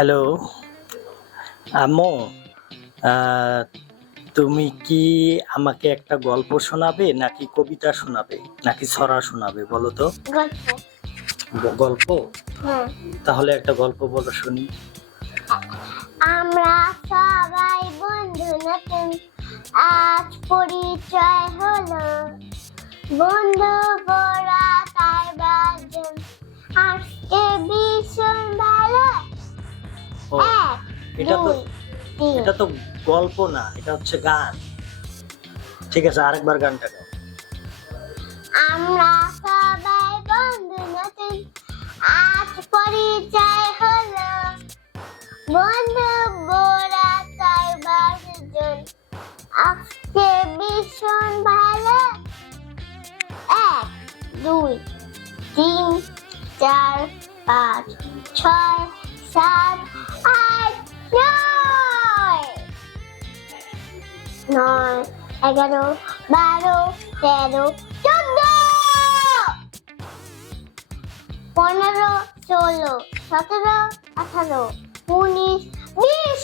Hello, আম্মু। আহ, তুমি কি আমাকে একটা গল্প শোনাবে নাকি কবিতা শোনাবে নাকি ছড়া শোনাবে বলো তো? গল্প। গল্প। হ্যাঁ। তাহলে একটা গল্প বলো শুনি। আমরা সবাই বন্ধু নতুন, আজ পরিচয় হলো। বন্ধু বড়া তাই বাজন, আজকে ভীষণ ভালো। ও, এক, এটা তো দুই, তিন। এটা তো গল্প না, এটা হচ্ছে গান। ঠিক আছে, আরেকবার গানটা গাও। আমরা সবাই বন্ধু নতুন, আজ পরিচয় হলো। বন্ধু বড়া তাই বাজন, আজকে ভীষণ ভালো। এক, দুই, তিন, চার, পাঁচ, ছয়, সাত, আট, নয়। 11, 12, 13, 14, 15, 16, 17, 18, 19, 20।